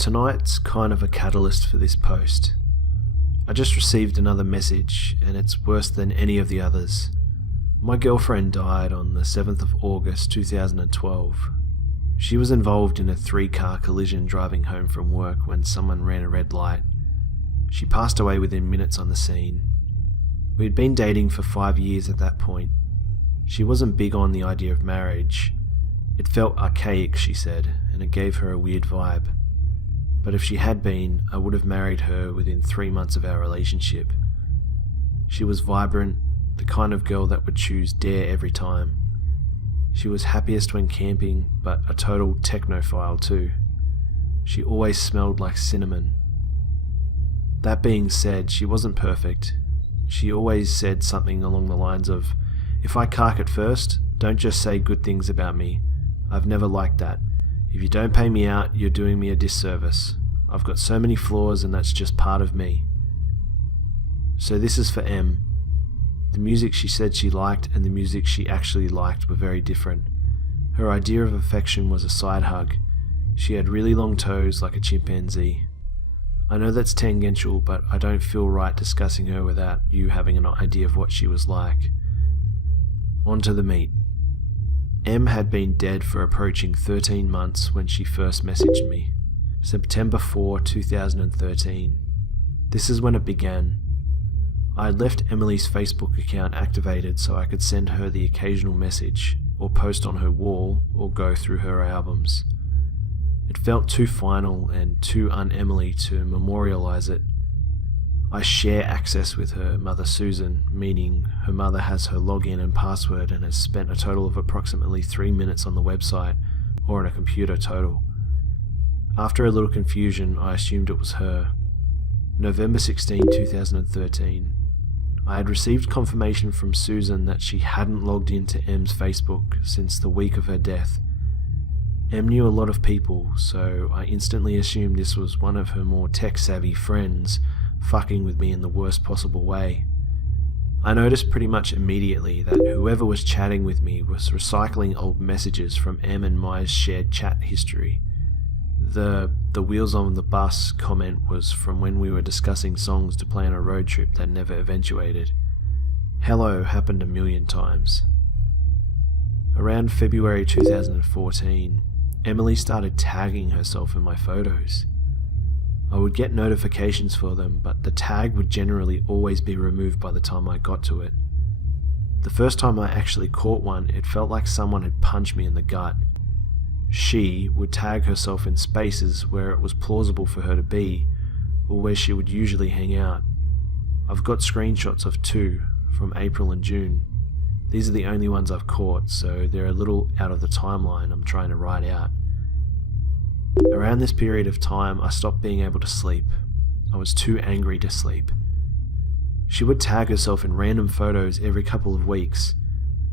Tonight's kind of a catalyst for this post. I just received another message, and it's worse than any of the others. My girlfriend died on the 7th of August 2012. She was involved in a 3-car collision driving home from work when someone ran a red light. She passed away within minutes on the scene. We had been dating for 5 years at that point. She wasn't big on the idea of marriage. It felt archaic, she said, and it gave her a weird vibe. But if she had been, I would have married her within 3 months of our relationship. She was vibrant, the kind of girl that would choose dare every time. She was happiest when camping, but a total technophile too. She always smelled like cinnamon. That being said, she wasn't perfect. She always said something along the lines of, "If I cark it first, don't just say good things about me. I've never liked that. If you don't pay me out, you're doing me a disservice. I've got so many flaws and that's just part of me." So this is for M. The music she said she liked and the music she actually liked were very different. Her idea of affection was a side hug. She had really long toes like a chimpanzee. I know that's tangential, but I don't feel right discussing her without you having an idea of what she was like. On to the meat. M had been dead for approaching 13 months when she first messaged me. September 4, 2013. This is when it began. I had left Emily's Facebook account activated so I could send her the occasional message, or post on her wall, or go through her albums. It felt too final and too un-Emily to memorialize it. I share access with her mother Susan, meaning her mother has her login and password and has spent a total of approximately 3 minutes on the website, or on a computer total. After a little confusion, I assumed it was her. November 16, 2013. I had received confirmation from Susan that she hadn't logged into M's Facebook since the week of her death. M knew a lot of people, so I instantly assumed this was one of her more tech-savvy friends fucking with me in the worst possible way. I noticed pretty much immediately that whoever was chatting with me was recycling old messages from M and my shared chat history. The wheels on the bus comment was from when we were discussing songs to play on a road trip that never eventuated. Hello happened a million times. Around February 2014, Emily started tagging herself in my photos. I would get notifications for them, but the tag would generally always be removed by the time I got to it. The first time I actually caught one, it felt like someone had punched me in the gut. She would tag herself in spaces where it was plausible for her to be, or where she would usually hang out. I've got screenshots of 2 from April and June. These are the only ones I've caught, so they're a little out of the timeline I'm trying to write out. Around this period of time, I stopped being able to sleep. I was too angry to sleep. She would tag herself in random photos every couple of weeks.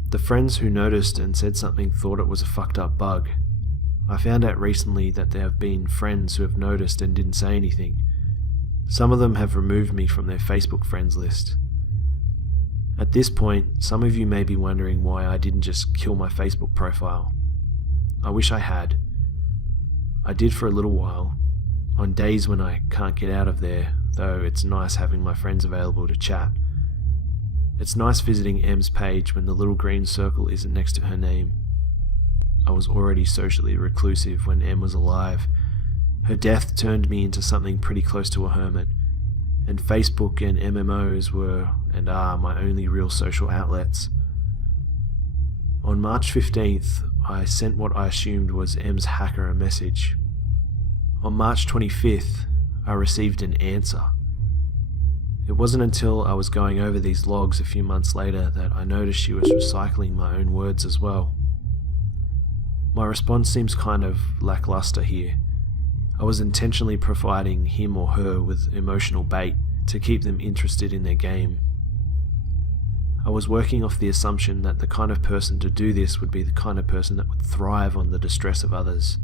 The friends who noticed and said something thought it was a fucked up bug. I found out recently that there have been friends who have noticed and didn't say anything. Some of them have removed me from their Facebook friends list. At this point, some of you may be wondering why I didn't just kill my Facebook profile. I wish I had. I did for a little while, on days when I can't get out of there, though it's nice having my friends available to chat. It's nice visiting M's page when the little green circle isn't next to her name. I was already socially reclusive when M was alive. Her death turned me into something pretty close to a hermit, and Facebook and MMOs were and are my only real social outlets. On March 15th, I sent what I assumed was M's hacker a message. On March 25th, I received an answer. It wasn't until I was going over these logs a few months later that I noticed she was recycling my own words as well. My response seems kind of lackluster here. I was intentionally providing him or her with emotional bait to keep them interested in their game. I was working off the assumption that the kind of person to do this would be the kind of person that would thrive on the distress of others.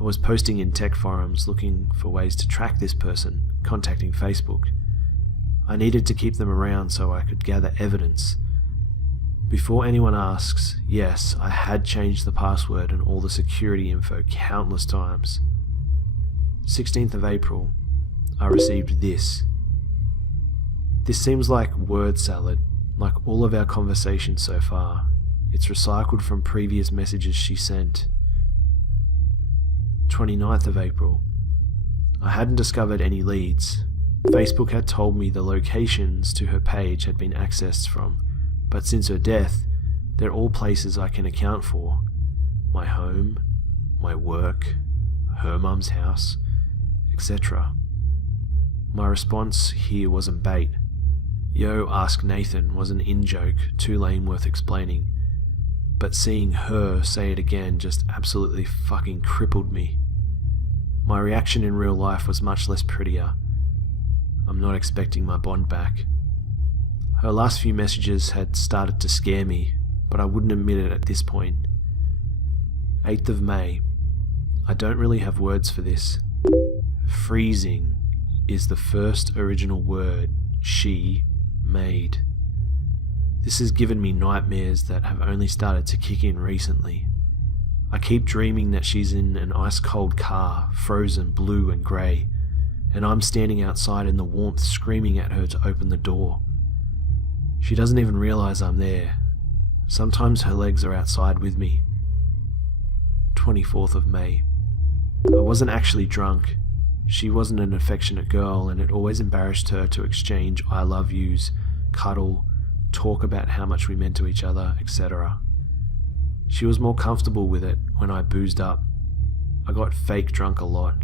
I was posting in tech forums looking for ways to track this person, contacting Facebook. I needed to keep them around so I could gather evidence. Before anyone asks, yes, I had changed the password and all the security info countless times. 16th of April, I received this. This seems like word salad, like all of our conversations so far. It's recycled from previous messages she sent. 29th of April. I hadn't discovered any leads. Facebook had told me the locations to her page had been accessed from, but since her death, they're all places I can account for. My home, my work, her mum's house, etc. My response here wasn't bait. Yo, ask Nathan was an in-joke, too lame worth explaining. But seeing her say it again just absolutely fucking crippled me. My reaction in real life was much less prettier. I'm not expecting my bond back. Her last few messages had started to scare me, but I wouldn't admit it at this point. 8th of May. I don't really have words for this. Freezing is the first original word she made. This has given me nightmares that have only started to kick in recently. I keep dreaming that she's in an ice-cold car, frozen blue and grey, and I'm standing outside in the warmth screaming at her to open the door. She doesn't even realise I'm there. Sometimes her legs are outside with me. 24th of May. I wasn't actually drunk. She wasn't an affectionate girl, and it always embarrassed her to exchange I love yous, cuddle, talk about how much we meant to each other, etc. She was more comfortable with it when I boozed up. I got fake drunk a lot.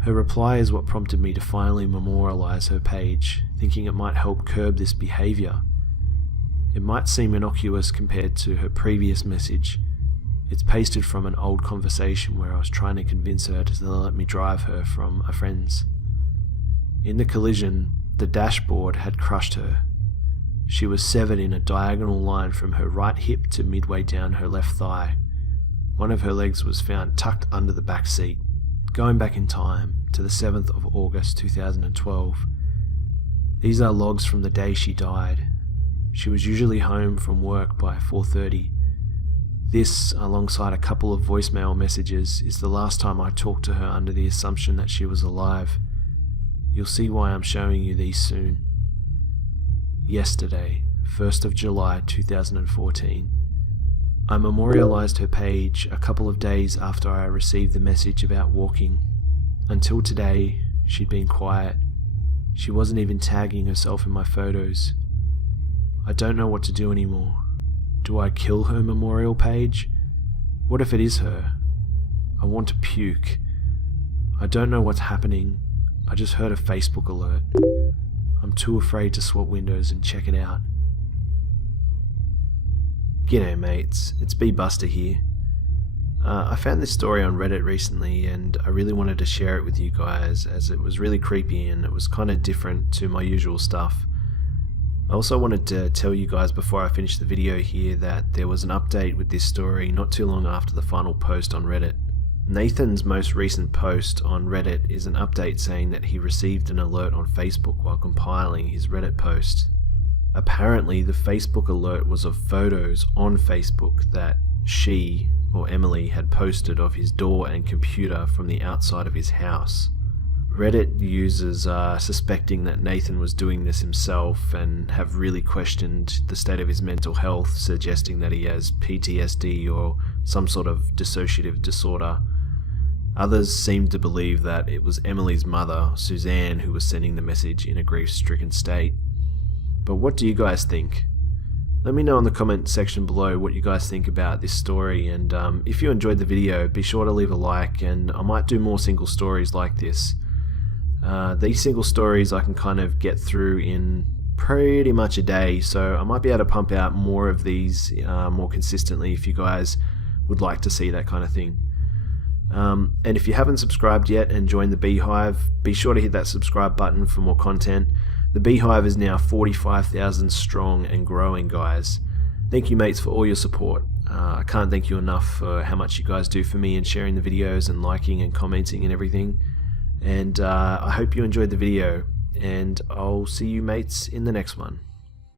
Her reply is what prompted me to finally memorialise her page, thinking it might help curb this behaviour. It might seem innocuous compared to her previous message. It's pasted from an old conversation where I was trying to convince her to let me drive her from a friend's. In the collision, the dashboard had crushed her. She was severed in a diagonal line from her right hip to midway down her left thigh. One of her legs was found tucked under the back seat. Going back in time to the 7th of August 2012. These are logs from the day she died. She was usually home from work by 4:30. This, alongside a couple of voicemail messages, is the last time I talked to her under the assumption that she was alive. You'll see why I'm showing you these soon. Yesterday, 1st of July 2014. I memorialised her page a couple of days after I received the message about walking. Until today, she'd been quiet. She wasn't even tagging herself in my photos. I don't know what to do anymore. Do I kill her memorial page? What if it is her? I want to puke. I don't know what's happening. I just heard a Facebook alert. I'm too afraid to swap windows and check it out. G'day mates, it's B Buster here. I found this story on Reddit recently and I really wanted to share it with you guys as it was really creepy and it was kind of different to my usual stuff. I also wanted to tell you guys before I finish the video here that there was an update with this story not too long after the final post on Reddit. Nathan's most recent post on Reddit is an update saying that he received an alert on Facebook while compiling his Reddit post. Apparently the Facebook alert was of photos on Facebook that she, or Emily, had posted of his door and computer from the outside of his house. Reddit users are suspecting that Nathan was doing this himself and have really questioned the state of his mental health, suggesting that he has PTSD or some sort of dissociative disorder. Others seem to believe that it was Emily's mother, Suzanne, who was sending the message in a grief-stricken state. But what do you guys think? Let me know in the comment section below what you guys think about this story, and if you enjoyed the video, be sure to leave a like, and I might do more single stories like this. These single stories I can kind of get through in pretty much a day, so I might be able to pump out more of these more consistently if you guys would like to see that kind of thing. And if you haven't subscribed yet and joined the Beehive, be sure to hit that subscribe button for more content. The Beehive is now 45,000 strong and growing, guys. Thank you mates for all your support. I can't thank you enough for how much you guys do for me and sharing the videos and liking and commenting and everything. And I hope you enjoyed the video, and I'll see you mates in the next one.